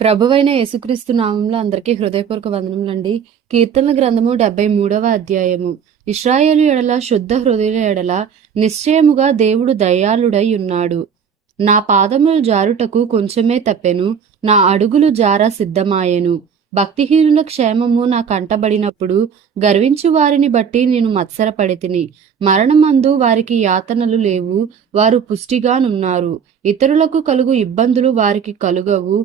ప్రభువైన యేసుక్రీస్తు నామంలో అందరికీ హృదయపూర్వక వందనములండి. కీర్తనల గ్రంథము 73వ అధ్యాయము. ఇశ్రాయేలు ఎడల శుద్ధ హృదయుల ఎడల నిశ్చయముగా దేవుడు దయాళుడై ఉన్నాడు. నా పాదములు జారుటకు కొంచెమే తప్పెను, నా అడుగులు జార సిద్ధమాయెను. భక్తిహీనుల క్షేమము నా కంటబడినప్పుడు గర్వించు వారిని బట్టి నేను మత్సరపడితిని. మరణమందు వారికి యాతనలు లేవు, వారు పుష్టిగానున్నారు. ఇతరులకు కలుగు ఇబ్బందులు వారికి కలుగవు,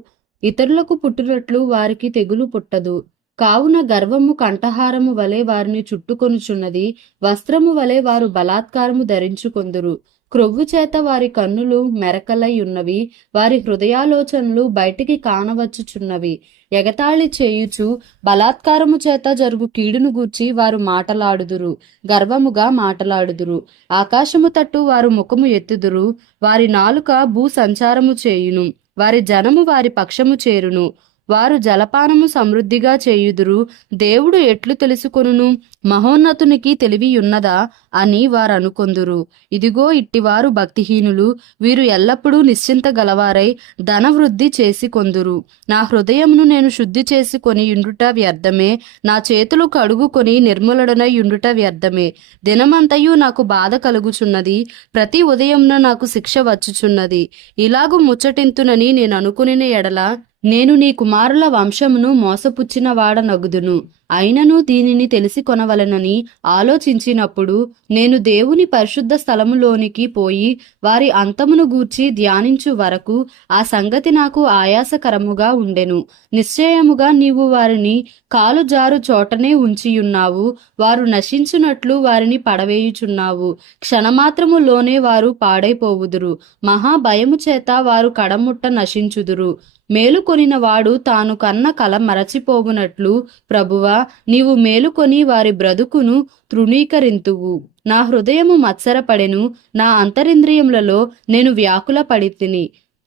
ఇతరులకు పుట్టినట్లు వారికి తెగులు పుట్టదు. కావున గర్వము కంఠహారము వలె వారిని చుట్టుకొనుచున్నది, వస్త్రము వలె వారు బలాత్కారము ధరించుకొందురు. క్రొవ్వు చేత వారి కన్నులు మెరకలై ఉన్నవి, వారి హృదయాలోచనలు బయటికి కానవచ్చుచున్నవి. ఎగతాళి చేయుచు బలాత్కారము చేత జరుగు కీడును గూర్చి వారు మాటలాడుదురు, గర్వముగా మాటలాడుదురు. ఆకాశము తట్టు వారు ముఖము ఎత్తుదురు, వారి నాలుక భూ సంచారము చేయును, వారి జనము వారి పక్షము చేరును. వారు జలపానము సమృద్ధిగా చేయుదురు. దేవుడు ఎట్లు తెలుసుకొనును? మహోన్నతునికి తెలివియున్నదా అని వారనుకొందురు. ఇదిగో ఇట్టివారు భక్తిహీనులు, వీరు ఎల్లప్పుడూ నిశ్చింత గలవారై ధనవృద్ధి చేసి కొందురు. నా హృదయమును నేను శుద్ధి చేసుకొని యుండుట వ్యర్థమే, నా చేతులు కడుగుకొని నిర్మలుడనై యుండుట వ్యర్థమే. దినమంతయు నాకు బాధ కలుగుచున్నది, ప్రతి ఉదయమున నాకు శిక్ష వచ్చుచున్నది. ఇలాగు ముచ్చటింతునని నేను అనుకునిన ఎడల నేను నీ కుమారుల వంశమును మోసపుచ్చిన వాడనగుదును. అయినను దీనిని తెలిసి కొనవలనని ఆలోచించినప్పుడు నేను దేవుని పరిశుద్ధ స్థలములోనికి పోయి వారి అంతమును గూర్చి ధ్యానించు వరకు ఆ సంగతి నాకు ఆయాసకరముగా ఉండెను. నిశ్చయముగా నీవు వారిని కాలుజారు చోటనే ఉంచియున్నావు, వారు నశించునట్లు వారిని పడవేయుచున్నావు. క్షణమాత్రములోనే వారు పాడైపోవుదురు, మహాభయము చేత వారు కడముట్ట నశించుదురు. మేలుకొనిన వాడు తాను కన్న కల మరచిపోవునట్లు ప్రభువా, నీవు మేలుకొని వారి బ్రతుకును తృణీకరింతువు. నా హృదయము మత్సరపడెను, నా అంతరింద్రియములలో నేను వ్యాకుల పడితిని.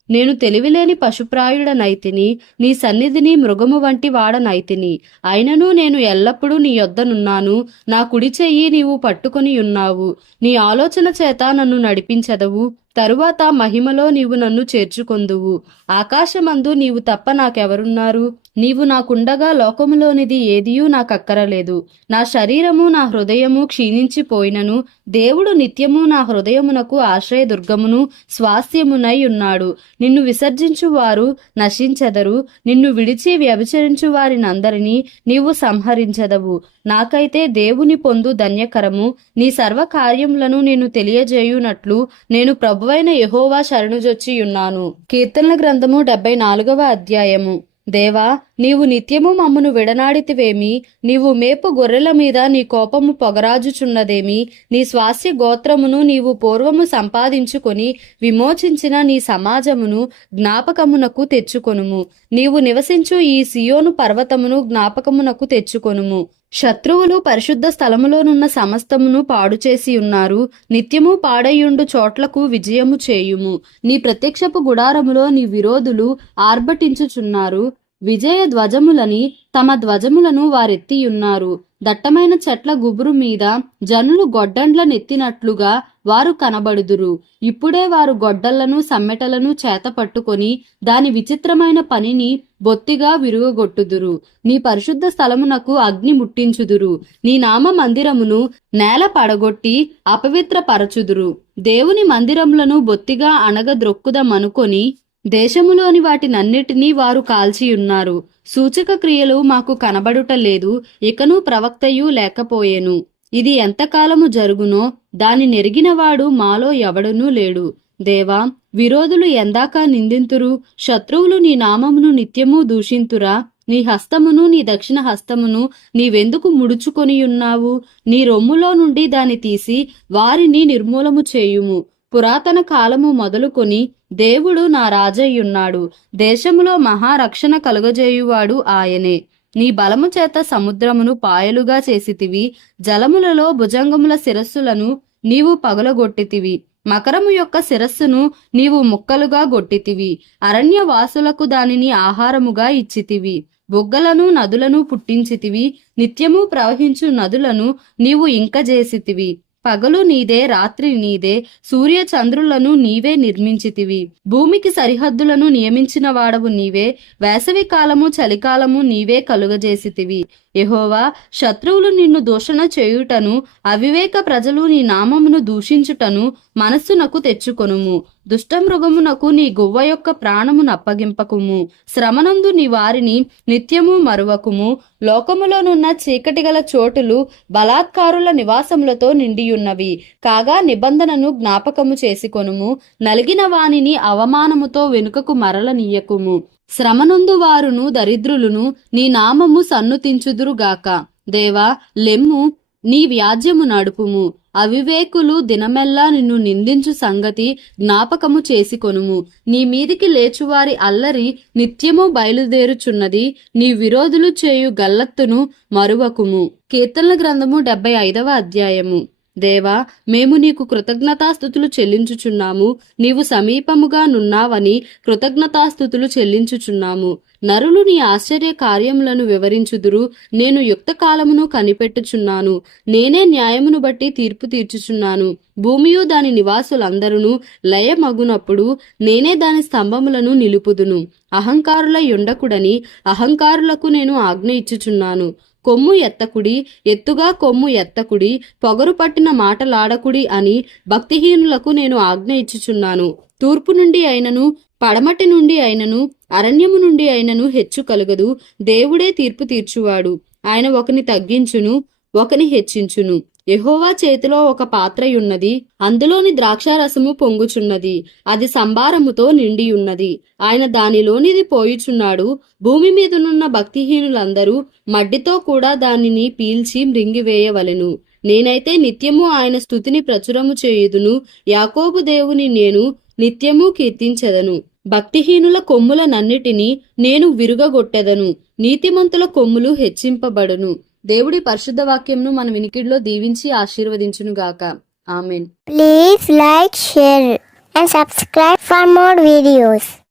నేను తెలివిలేని పశుప్రాయుడనైతిని, నీ సన్నిధిని మృగము వంటి వాడనైతిని. అయినను నేను ఎల్లప్పుడూ నీ యొద్దనున్నాను, నా కుడి చెయ్యి నీవు పట్టుకొని ఉన్నావు. నీ ఆలోచన చేత నన్ను నడిపించదవు, తరువాత మహిమలో నీవు నన్ను చేర్చుకొందువు. ఆకాశమందు నీవు తప్ప నాకెవరున్నారు? నీవు నాకుండగా లోకములోనిది ఏదియూ నాకక్కరలేదు. నా శరీరము నా హృదయము క్షీణించిపోయినను దేవుడు నిత్యము నా హృదయమునకు ఆశ్రయదుర్గమును స్వాస్థ్యమునై ఉన్నాడు. నిన్ను విసర్జించు వారు నశించెదరు, నిన్ను విడిచి వ్యభిచరించు వారినందరినీ నీవు సంహరించెదవు. నాకైతే దేవుని పొందు ధన్యకరము. నీ సర్వ కార్యములను నేను తెలియజేయునట్లు నేను ప్రభువైన యెహోవా శరణుజొచ్చి ఉన్నాను. కీర్తనల గ్రంథము 74వ అధ్యాయము. దేవా, నీవు నిత్యము మమ్మను విడనాడితివేమి? నీవు మేపు గొర్రెల మీద నీ కోపము పొగరాజుచున్నదేమి? నీ స్వాస్య గోత్రమును నీవు పూర్వము సంపాదించుకొని విమోచించిన నీ సమాజమును జ్ఞాపకమునకు తెచ్చుకొనుము. నీవు నివసించు ఈ సియోను పర్వతమును జ్ఞాపకమునకు తెచ్చుకొనుము. శత్రువులు పరిశుద్ధ స్థలములోనున్న సమస్తమును పాడుచేసి ఉన్నారు, నిత్యము పాడయుండు చోట్లకు విజయము చేయుము. నీ ప్రత్యక్షపు గుడారములో నీ విరోధులు ఆర్భటించుచున్నారు. విజయ ధ్వజములని తమ ధ్వజములను వారెత్తియున్నారు. దట్టమైన చెట్ల గుబురు మీద జనులు గొడ్డండ్ల నెత్తినట్లుగా వారు కనబడుదురు. ఇప్పుడే వారు గొడ్డళ్లను సమ్మెటలను చేత పట్టుకొని దాని విచిత్రమైన పనిని బొత్తిగా విరుగగొట్టుదురు. నీ పరిశుద్ధ స్థలమునకు అగ్ని ముట్టించుదురు. నీ నామ మందిరమును నేల పడగొట్టి అపవిత్రపరచుదురు. దేవుని మందిరములను బొత్తిగా అణగద్రొక్కుదమనుకొని దేశములోని వాటినన్నిటినీ వారు కాల్చియున్నారు. సూచక క్రియలు మాకు కనబడుట లేదు, ఇకను ప్రవక్తయు లేకపోయెను. ఇది ఎంతకాలము జరుగునో దాని నెరిగినవాడు మాలో ఎవడనూ లేడు. దేవా, విరోధులు ఎందాక నిందింతురు? శత్రువులు నీ నామమును నిత్యము దూషింతురా? నీ హస్తమును నీ దక్షిణ హస్తమును నీవెందుకు ముడుచుకొనియున్నావు? నీ రొమ్ములో నుండి దాని తీసి వారిని నిర్మూలము చేయుము. పురాతన కాలము మొదలుకొని దేవుడు నా రాజయ్యున్నాడు. దేశములో మహారక్షణ కలుగజేయువాడు ఆయనే. నీ బలము చేత సముద్రమును పాయలుగా చేసితివి, జలములలో భుజంగముల శిరస్సులను నీవు పగలగొట్టితివి. మకరము యొక్క శిరస్సును నీవు ముక్కలుగా గొట్టితివి. అరణ్యవాసులకు దానిని ఆహారముగా ఇచ్చితివి. బుగ్గలను నదులను పుట్టించితివి, నిత్యము ప్రవహించు నదులను నీవు ఇంకజేసితివి. పగలు నీదే, రాత్రి నీదే, సూర్య చంద్రులను నీవే నిర్మించితివి. భూమికి సరిహద్దులను నియమించిన వాడవు నీవే, వేసవి కాలము చలికాలము నీవే కలుగజేసితివి. యెహోవా, శత్రువులు నిన్ను దూషణ చేయుటను, అవివేక ప్రజలు నీ నామమును దూషించుటను మనస్సునకు తెచ్చుకొనుము. దుష్టమృగమునకు నీ గువ్వ యొక్క ప్రాణమును అప్పగింపకుము. శ్రమనందు నీ వారిని నిత్యము మరువకుము. లోకములోనున్న చీకటి గల చోటులు బలాత్కారుల నివాసములతో నిండియున్నవి. కాగా నిబంధనను జ్ఞాపకము చేసుకొనుము. నలిగిన వానిని అవమానముతో వెనుకకు మరలనీయకుము. శ్రమనందు వారును దరిద్రులును నీ నామము సన్నుతించుదురుగాక. దేవా, లెమ్ము, నీ వ్యాజ్యము నడుపుము. అవివేకులు దినమెల్లా నిన్ను నిందించు సంగతి జ్ఞాపకము చేసుకొనుము. నీ మీదికి లేచువారి అల్లరి నిత్యము బయలుదేరుచున్నది. నీ విరోధులు చేయు గల్లత్తును మరువకుము. కీర్తనల గ్రంథము 75వ అధ్యాయము. దేవా, మేము నీకు కృతజ్ఞతాస్థుతులు చెల్లించుచున్నాము. నీవు సమీపముగా నున్నావని కృతజ్ఞతాస్థుతులు చెల్లించుచున్నాము. నరులు నీ ఆశ్చర్య కార్యములను వివరించుదురు. నేను యుక్త కాలమును కనిపెట్టుచున్నాను. నేనే న్యాయమును బట్టి తీర్పు తీర్చుచున్నాను. భూమియు దాని నివాసులందరూ లయమగునప్పుడు నేనే దాని స్తంభములను నిలుపుదును. అహంకారుల యుండకుడని అహంకారులకు నేను ఆజ్ఞ ఇచ్చుచున్నాను. కొమ్ము ఎత్తకుడి, ఎత్తుగా కొమ్ము ఎత్తకుడి, పొగరు పట్టిన మాటలాడకుడి అని భక్తిహీనులకు నేను ఆజ్ఞ ఇచ్చుచున్నాను. తూర్పు నుండి అయినను, పడమటి నుండి అయినను, అరణ్యము నుండి అయినను హెచ్చు కలుగదు. దేవుడే తీర్పు తీర్చువాడు. ఆయన ఒకని తగ్గించును, ఒకని హెచ్చించును. యెహోవా చేతిలో ఒక పాత్రయున్నది, అందులోని ద్రాక్షారసము పొంగుచున్నది. అది సంభారముతో నిండియున్నది. ఆయన దానిలోనిది పోయుచున్నాడు. భూమి మీదనున్న భక్తిహీనులందరూ మడ్డితో కూడా దానిని పీల్చి మృంగివేయవలెను. నేనైతే నిత్యము ఆయన స్తుతిని ప్రచురము చేయుదును. యాకోబు దేవుని నేను నిత్యము కీర్తించెదను. భక్తిహీనుల కొమ్ములనన్నిటినీ నేను విరుగగొట్టెదను. నీతిమంతుల కొమ్ములు హెచ్చింపబడును. దేవుడి పరిశుద్ధ వాక్యంను మన వినికిడిలో దీవించి ఆశీర్వదించునుగాక. Amen. Please like, share and subscribe for more videos.